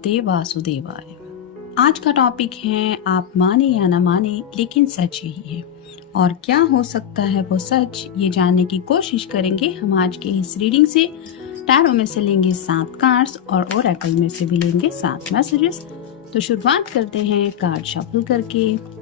नमस्ते वासुदेवाय। आज का टॉपिक है आप माने या ना माने लेकिन सच यही है। और क्या हो सकता है वो सच, ये जानने की कोशिश करेंगे हम आज के इस रीडिंग से। टैरो में से लेंगे 7 कार्ड्स और ओरेकल में से भी लेंगे 7 मैसेजेस। तो शुरुआत करते हैं कार्ड शफल करके।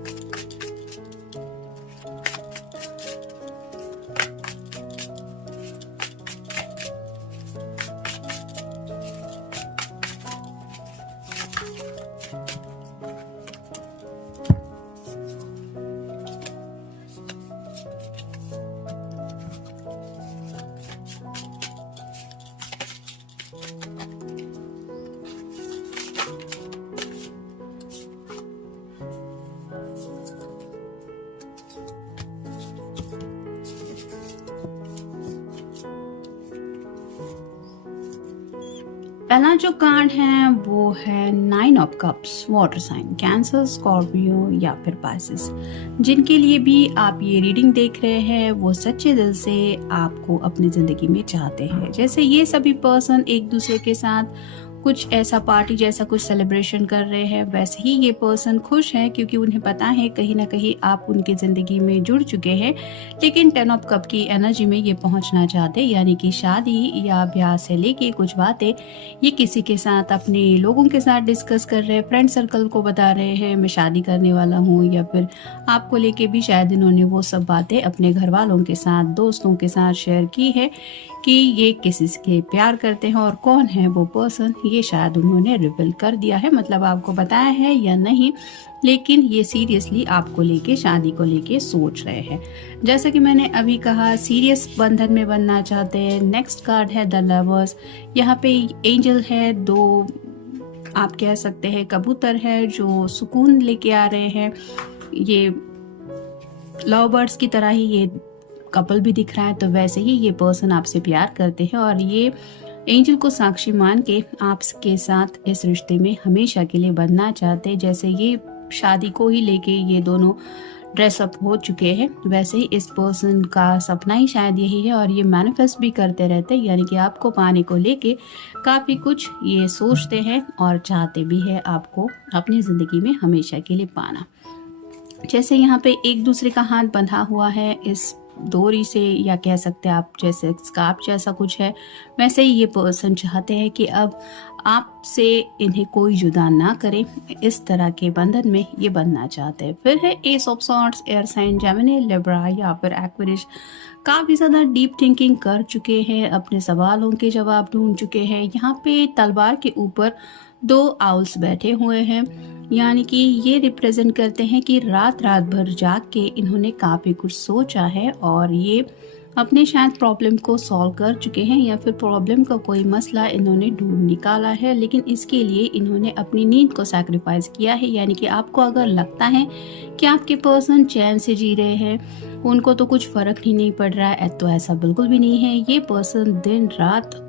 पहला जो कार्ड है वो है 9 of cups, water sign, Cancer, Scorpio या फिर पाइसेस। जिनके लिए भी आप ये रीडिंग देख रहे हैं वो सच्चे दिल से आपको अपनी जिंदगी में चाहते हैं। जैसे ये सभी पर्सन एक दूसरे के साथ कुछ ऐसा पार्टी जैसा कुछ सेलिब्रेशन कर रहे हैं, वैसे ही ये पर्सन खुश है क्योंकि उन्हें पता है कहीं ना कहीं आप उनकी जिंदगी में जुड़ चुके हैं। लेकिन 10 ऑफ कप की एनर्जी में ये पहुंचना चाहते, यानी कि शादी या ब्याह से लेके कुछ बातें ये किसी के साथ, अपने लोगों के साथ डिस्कस कर रहे हैं, फ्रेंड सर्कल को बता रहे हैं मैं शादी करने वाला हूँ, या फिर आपको लेके भी शायद इन्होंने वो सब बातें अपने घर वालों के साथ, दोस्तों के साथ शेयर की है कि ये किसी से प्यार करते हैं और कौन है वो पर्सन, ये शायद उन्होंने रिवील कर दिया है, मतलब आपको बताया है या नहीं, लेकिन ये सीरियसली आपको लेके, शादी को लेके सोच रहे हैं। जैसा कि मैंने अभी कहा, सीरियस बंधन में बनना चाहते हैं। नेक्स्ट कार्ड है द लवर्स। यहाँ पे एंजल है, 2 आप कह सकते हैं कबूतर है जो सुकून लेके आ रहे हैं। ये लव बर्ड्स की तरह ही ये कपल भी दिख रहा है, तो वैसे ही ये पर्सन आपसे प्यार करते हैं और ये एंजल को साक्षी मान के आपके साथ इस रिश्ते में हमेशा के लिए बनना चाहते हैं। जैसे ये शादी को ही लेके ये दोनों ड्रेसअप हो चुके हैं, वैसे ही इस पर्सन का सपना ही शायद यही है और ये मैनिफेस्ट भी करते रहते हैं, यानी कि आपको पाने को लेके काफ़ी कुछ ये सोचते हैं और चाहते भी है आपको अपनी ज़िंदगी में हमेशा के लिए पाना। जैसे यहाँ पे एक दूसरे का हाथ बंधा हुआ है इस डोरी से, या कह सकते हैं आप जैसे स्कार्फ जैसा कुछ है, वैसे ही ये पर्सन चाहते हैं कि अब आपसे इन्हें कोई जुदा ना करे, इस तरह के बंधन में ये बनना चाहते हैं। फिर है ace of swords, air sign Gemini, Libra या फिर एक्वेरियस। काफ़ी ज़्यादा डीप थिंकिंग कर चुके हैं, अपने सवालों के जवाब ढूंढ चुके हैं। यहाँ पे तलवार के ऊपर 2 आउल्स बैठे हुए हैं, यानी कि ये रिप्रेजेंट करते हैं कि रात भर जाग के इन्होंने काफ़ी कुछ सोचा है और ये अपने शायद प्रॉब्लम को सॉल्व कर चुके हैं, या फिर प्रॉब्लम का कोई मसला इन्होंने ढूंढ निकाला है। लेकिन इसके लिए इन्होंने अपनी नींद को सैक्रिफाइस किया है, यानी कि आपको अगर लगता है कि आपके पर्सन चैन से जी रहे हैं, उनको तो कुछ फ़र्क ही नहीं पड़ रहा है, तो ऐसा बिल्कुल भी नहीं है। ये पर्सन दिन रात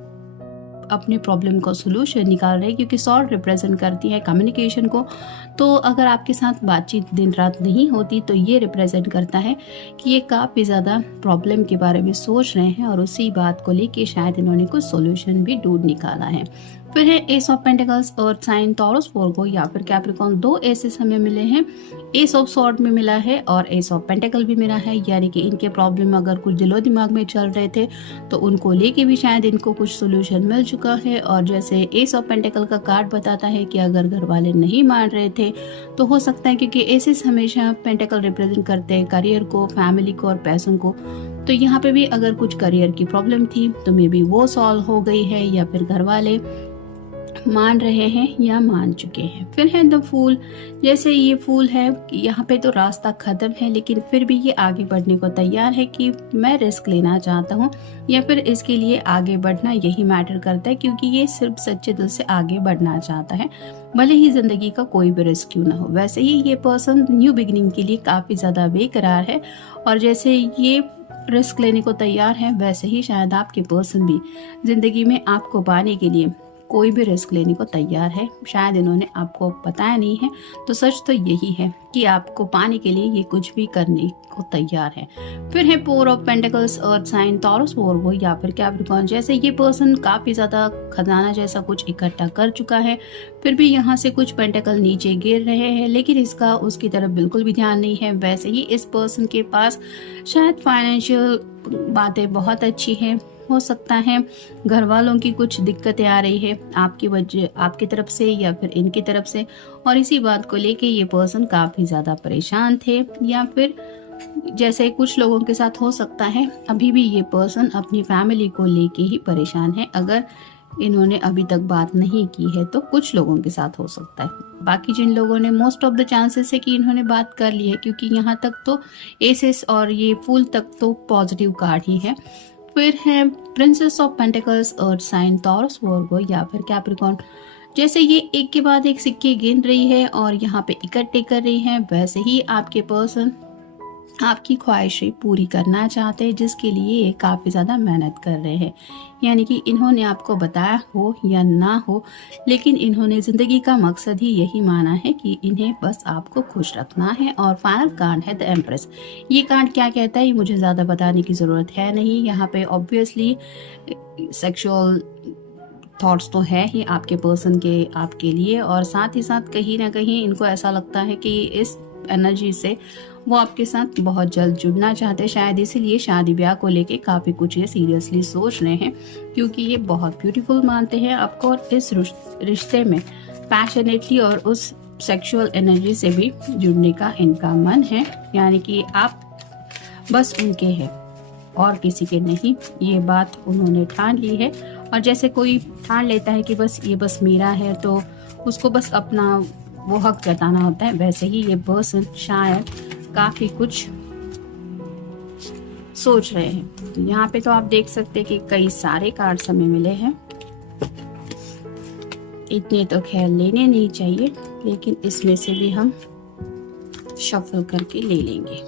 अपने प्रॉब्लम का सोल्यूशन निकाल रहे हैं, क्योंकि सॉर्ड रिप्रेजेंट करती है कम्युनिकेशन को। तो अगर आपके साथ बातचीत दिन रात नहीं होती तो ये रिप्रेजेंट करता है कि ये काफ़ी ज़्यादा प्रॉब्लम के बारे में सोच रहे हैं और उसी बात को लेके शायद इन्होंने कुछ सोल्यूशन भी ढूंढ निकाला है। फिर है ace of pentacles, earth sign, Taurus, Virgo या फिर कैप्रिकॉर्न। 2 एसेस हमें मिले हैं, एस ऑफ सॉर्ड में मिला है और एस ऑफ पेंटिकल भी मिला है, यानी कि इनके प्रॉब्लम अगर कुछ दिलो दिमाग में चल रहे थे तो उनको लेके भी शायद इनको कुछ सोल्यूशन मिल चुका है। और जैसे एस ऑफ पेंटिकल का कार्ड बताता है कि अगर घर वाले नहीं मान रहे थे तो हो सकता है, क्योंकि एसेस हमेशा पेंटिकल रिप्रेजेंट करते हैं करियर को, फैमिली को और पैसों को, तो यहाँ पे भी अगर कुछ करियर की प्रॉब्लम थी तो मे बी वो सॉल्व हो गई है, या फिर घर वाले मान रहे हैं या मान चुके हैं। फिर है द फूल। जैसे ये फूल है, यहाँ पे तो रास्ता खत्म है, लेकिन फिर भी ये आगे बढ़ने को तैयार है कि मैं रिस्क लेना चाहता हूँ, या फिर इसके लिए आगे बढ़ना यही मैटर करता है, क्योंकि ये सिर्फ सच्चे दिल से आगे बढ़ना चाहता है, भले ही जिंदगी का कोई भी रिस्क क्यों ना हो। वैसे ही ये पर्सन न्यू बिगिनिंग के लिए काफी ज्यादा बेकरार है, और जैसे ये रिस्क लेने को तैयार है, वैसे ही शायद आपके पर्सन भी जिंदगी में आपको पाने के लिए कोई भी रिस्क लेने को तैयार है। शायद इन्होंने आपको बताया नहीं है, तो सच तो यही है कि आपको पाने के लिए ये कुछ भी करने को तैयार है। फिर है four of pentacles, earth sign, Taurus, Virgo या फिर कैप्रिकॉर्न। जैसे ये पर्सन काफी ज्यादा खजाना जैसा कुछ इकट्ठा कर चुका है, फिर भी यहाँ से कुछ पेंटिकल नीचे गिर रहे हैं, लेकिन इसका उसकी तरफ बिल्कुल भी ध्यान नहीं है। वैसे ही इस पर्सन के पास शायद फाइनेंशियल बातें बहुत अच्छी हैं, हो सकता है घर वालों की कुछ दिक्कतें आ रही है आपकी वजह, आपकी तरफ से या फिर इनकी तरफ से, और इसी बात को लेके ये पर्सन काफी ज्यादा परेशान थे। या फिर जैसे कुछ लोगों के साथ हो सकता है अभी भी ये पर्सन अपनी फैमिली को लेके ही परेशान है। अगर इन्होंने अभी तक बात नहीं की है तो कुछ लोगों के साथ हो सकता है। बाकी जिन लोगों ने, मोस्ट ऑफ द चांसेस है कि इन्होंने बात कर ली है, क्योंकि यहाँ तक तो एसेस और ये फूल तक तो पॉजिटिव कार्ड ही है। फिर है princess of pentacles, earth sign, Taurus, Virgo या फिर कैप्रिकॉर्न। जैसे ये एक के बाद एक सिक्के गिन रही है और यहाँ पे इकट्ठे कर रही है, वैसे ही आपके पर्सन आपकी ख्वाहिशें पूरी करना चाहते हैं, जिसके लिए ये काफ़ी ज़्यादा मेहनत कर रहे हैं। यानी कि इन्होंने आपको बताया हो या ना हो, लेकिन इन्होंने ज़िंदगी का मकसद ही यही माना है कि इन्हें बस आपको खुश रखना है। और फाइनल कार्ड है द एम्प्रेस। ये कार्ड क्या कहता है ये मुझे ज़्यादा बताने की ज़रूरत है नहीं। यहाँ पे ऑब्वियसली सेक्सुअल थॉट्स तो है ही आपके पर्सन के आपके लिए, और साथ ही साथ कहीं ना कहीं इनको ऐसा लगता है कि इस एनर्जी से वो आपके साथ बहुत जल्द जुड़ना चाहते हैं। शायद इसीलिए शादी ब्याह को लेके काफ़ी कुछ ये सीरियसली सोच रहे हैं, क्योंकि ये बहुत ब्यूटीफुल मानते हैं आपको, और इस रिश्ते में पैशनेटली और उस सेक्सुअल एनर्जी से भी जुड़ने का इनका मन है। यानी कि आप बस उनके हैं और किसी के नहीं, ये बात उन्होंने ठान ली है। और जैसे कोई ठान लेता है कि बस ये बस मेरा है, तो उसको बस अपना वो हक जताना होता है, वैसे ही ये पर्सन शायद काफी कुछ सोच रहे हैं। तो यहाँ पे तो आप देख सकते हैं कि कई सारे कार्ड हमें मिले हैं। इतने तो खैर लेने नहीं चाहिए, लेकिन इसमें से भी हम शफल करके ले लेंगे।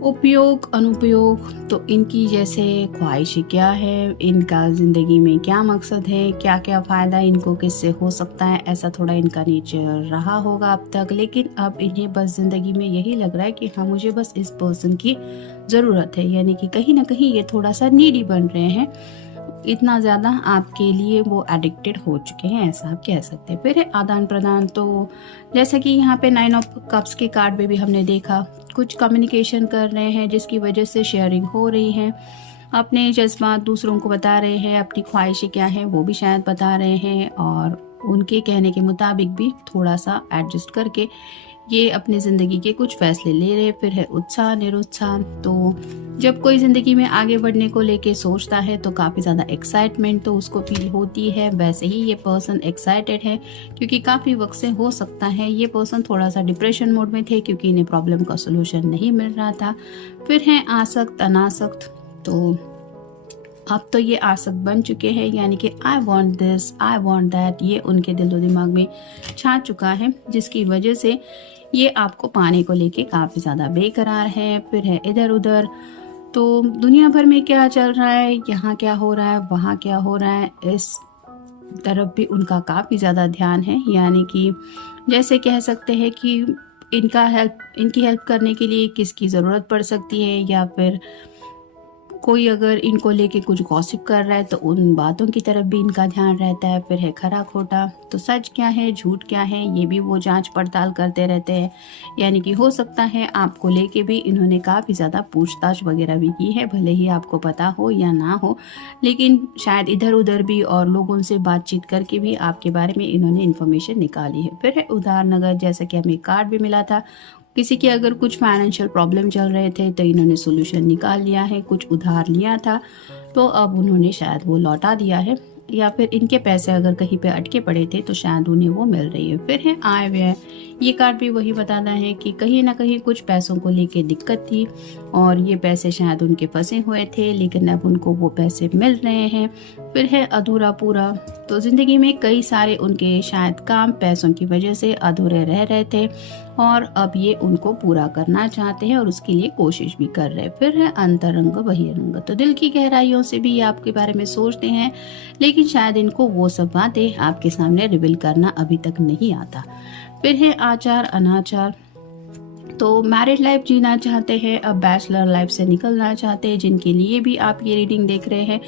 उपयोग अनुपयोग, तो इनकी जैसे ख्वाहिशें क्या है, इनका जिंदगी में क्या मकसद है, क्या क्या फायदा इनको किससे हो सकता है, ऐसा थोड़ा इनका नेचर रहा होगा अब तक। लेकिन अब इन्हें बस जिंदगी में यही लग रहा है कि हाँ मुझे बस इस पर्सन की जरूरत है। यानी कि कहीं ना कहीं ये थोड़ा सा नीडी बन रहे हैं, इतना ज्यादा आपके लिए वो एडिक्टेड हो चुके हैं, ऐसा आप कह सकते हैं। फिर है आदान प्रदान, तो जैसा कि यहाँ पे 9 ऑफ कप्स के कार्ड में भी हमने देखा, कुछ कम्युनिकेशन कर रहे हैं जिसकी वजह से शेयरिंग हो रही है, अपने जज्बात दूसरों को बता रहे हैं, अपनी ख्वाहिशें क्या है वो भी शायद बता रहे हैं, और उनके कहने के मुताबिक भी थोड़ा सा एडजस्ट करके ये अपनी ज़िंदगी के कुछ फैसले ले रहे। फिर है उत्साह निरुत्साह, तो जब कोई ज़िंदगी में आगे बढ़ने को लेके सोचता है तो काफ़ी ज़्यादा एक्साइटमेंट तो उसको फील होती है। वैसे ही ये पर्सन एक्साइटेड है, क्योंकि काफ़ी वक्त से हो सकता है ये पर्सन थोड़ा सा डिप्रेशन मोड में थे, क्योंकि इन्हें प्रॉब्लम का सोल्यूशन नहीं मिल रहा था। फिर है आसक्त अनासक्त, तो अब तो ये आसक्त बन चुके हैं, यानी कि I want this, I want that, ये उनके दिलो दिमाग में छा चुका है, जिसकी वजह से ये आपको पाने को लेके काफ़ी ज़्यादा बेकरार है। फिर है इधर उधर, तो दुनिया भर में क्या चल रहा है, यहाँ क्या हो रहा है, वहाँ क्या हो रहा है, इस तरफ भी उनका काफ़ी ज़्यादा ध्यान है। यानी कि जैसे कह सकते हैं कि इनकी हेल्प करने के लिए किसकी ज़रूरत पड़ सकती है, या फिर कोई अगर इनको लेके कुछ गॉसिप कर रहा है तो उन बातों की तरफ भी इनका ध्यान रहता है। फिर है खरा खोटा, तो सच क्या है झूठ क्या है ये भी वो जांच पड़ताल करते रहते हैं। यानी कि हो सकता है आपको लेके भी इन्होंने काफ़ी ज़्यादा पूछताछ वगैरह भी की है, भले ही आपको पता हो या ना हो, लेकिन शायद इधर उधर भी और लोगों से बातचीत करके भी आपके बारे में इन्होंने इन्फॉर्मेशन निकाली है। फिर है उधार नगद, जैसा कि हमें कार्ड भी मिला था, किसी के अगर कुछ फाइनेंशियल प्रॉब्लम चल रहे थे तो इन्होंने सोल्यूशन निकाल लिया है। कुछ उधार लिया था तो अब उन्होंने शायद वो लौटा दिया है, या फिर इनके पैसे अगर कहीं पे अटके पड़े थे तो शायद उन्हें वो मिल रही है। फिर है आय व्यय, ये कार्ड भी वही बताना है कि कहीं ना कहीं कुछ पैसों को लेके दिक्कत थी और ये पैसे शायद उनके फंसे हुए थे, लेकिन अब उनको वो पैसे मिल रहे हैं। फिर है अधूरा पूरा, तो ज़िंदगी में कई सारे उनके शायद काम पैसों की वजह से अधूरे रह रहे थे और अब ये उनको पूरा करना चाहते हैं और उसके लिए कोशिश भी कर रहे हैं। फिर है अंतरंग बहिरंग, तो दिल की गहराइयों से भी ये आपके बारे में सोचते हैं, लेकिन शायद इनको वो सब बातें आपके सामने रिवील करना अभी तक नहीं आता। फिर है आचार अनाचार, तो मैरिड लाइफ जीना चाहते हैं, अब बैचलर लाइफ से निकलना चाहते हैं। जिनके लिए भी आप ये रीडिंग देख रहे हैं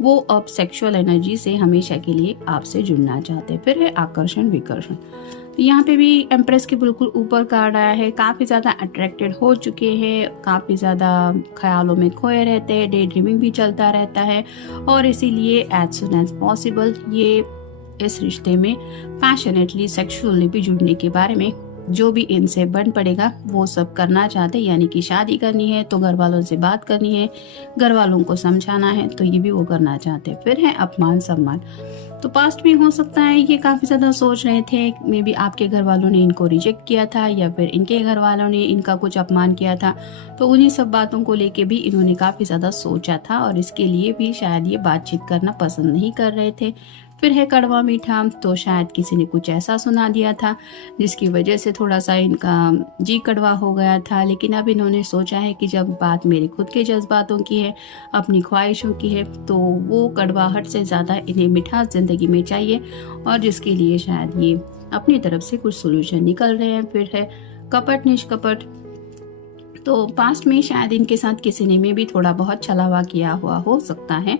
वो अब सेक्सुअल एनर्जी से हमेशा के लिए आपसे जुड़ना चाहते हैं। फिर है आकर्षण विकर्षण, तो यहाँ पे भी एम्प्रेस के बिल्कुल ऊपर कार्ड आया है। काफ़ी ज़्यादा अट्रैक्टेड हो चुके हैं, काफ़ी ज़्यादा ख्यालों में खोए रहते हैं, डे ड्रीमिंग भी चलता रहता है और इसीलिए एज सुन एज पॉसिबल ये इस रिश्ते में पैशनेटली सेक्सुअली भी जुड़ने के बारे में जो भी इनसे बन पड़ेगा वो सब करना चाहते हैं। यानी कि शादी करनी है तो घर वालों से बात करनी है, घर वालों को समझाना है, तो ये भी वो करना चाहते हैं। फिर है अपमान सम्मान, तो पास्ट में हो सकता है ये काफ़ी ज़्यादा सोच रहे थे, मे बी आपके घर वालों ने इनको रिजेक्ट किया था या फिर इनके घर वालों ने इनका कुछ अपमान किया था, तो उन्हीं सब बातों को लेके भी इन्होंने काफ़ी ज़्यादा सोचा था और इसके लिए भी शायद ये बातचीत करना पसंद नहीं कर रहे थे। फिर है कड़वा मीठा, तो शायद किसी ने कुछ ऐसा सुना दिया था जिसकी वजह से थोड़ा सा इनका जी कड़वा हो गया था, लेकिन अब इन्होंने सोचा है कि जब बात मेरे खुद के जज्बातों की है, अपनी ख्वाहिशों की है, तो वो कड़वाहट से ज़्यादा इन्हें मिठास ज़िंदगी में चाहिए और जिसके लिए शायद ये अपनी तरफ से कुछ सोल्यूशन निकल रहे हैं। फिर है कपट निष्कपट, तो पास्ट में शायद इनके साथ किसी ने में भी थोड़ा बहुत छलावा किया हुआ हो सकता है,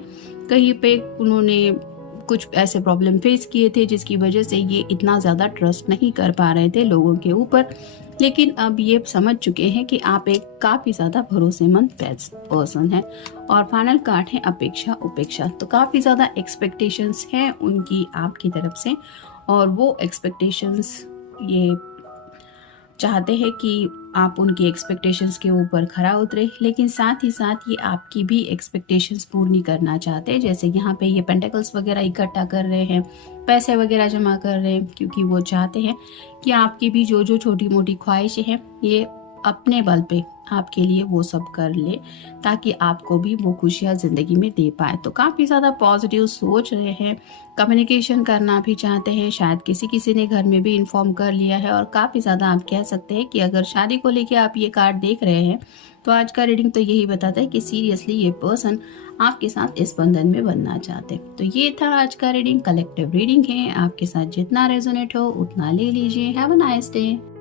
कहीं पे उन्होंने कुछ ऐसे प्रॉब्लम फेस किए थे जिसकी वजह से ये इतना ज़्यादा ट्रस्ट नहीं कर पा रहे थे लोगों के ऊपर, लेकिन अब ये समझ चुके हैं कि आप एक काफ़ी ज़्यादा भरोसेमंद पर्सन है। और फाइनल कार्ड है अपेक्षा उपेक्षा, तो काफ़ी ज़्यादा एक्सपेक्टेशंस हैं उनकी आपकी तरफ से और वो एक्सपेक्टेशंस ये चाहते हैं कि आप उनकी एक्सपेक्टेशंस के ऊपर खरा उतरे, लेकिन साथ ही साथ ये आपकी भी एक्सपेक्टेशंस पूरी करना चाहते हैं। जैसे यहाँ पे ये पेंटिकल्स वगैरह इकट्ठा कर रहे हैं, पैसे वगैरह जमा कर रहे हैं, क्योंकि वो चाहते हैं कि आपकी भी जो जो छोटी मोटी ख्वाहिशें हैं ये अपने बल पे आपके लिए वो सब कर ले, ताकि आपको भी वो खुशियाँ ज़िंदगी में दे पाए। तो काफ़ी ज़्यादा पॉजिटिव सोच रहे हैं, कम्युनिकेशन करना भी चाहते हैं, शायद किसी किसी ने घर में भी इन्फॉर्म कर लिया है और काफ़ी ज़्यादा आप कह सकते हैं कि अगर शादी को लेके आप ये कार्ड देख रहे हैं तो आज का रीडिंग तो यही बताता है कि सीरियसली ये पर्सन आपके साथ इस बंधन में बनना चाहते। तो ये था आज का रीडिंग, कलेक्टिव रीडिंग है, आपके साथ जितना रेजोनेट हो उतना ले लीजिए। Have a nice day.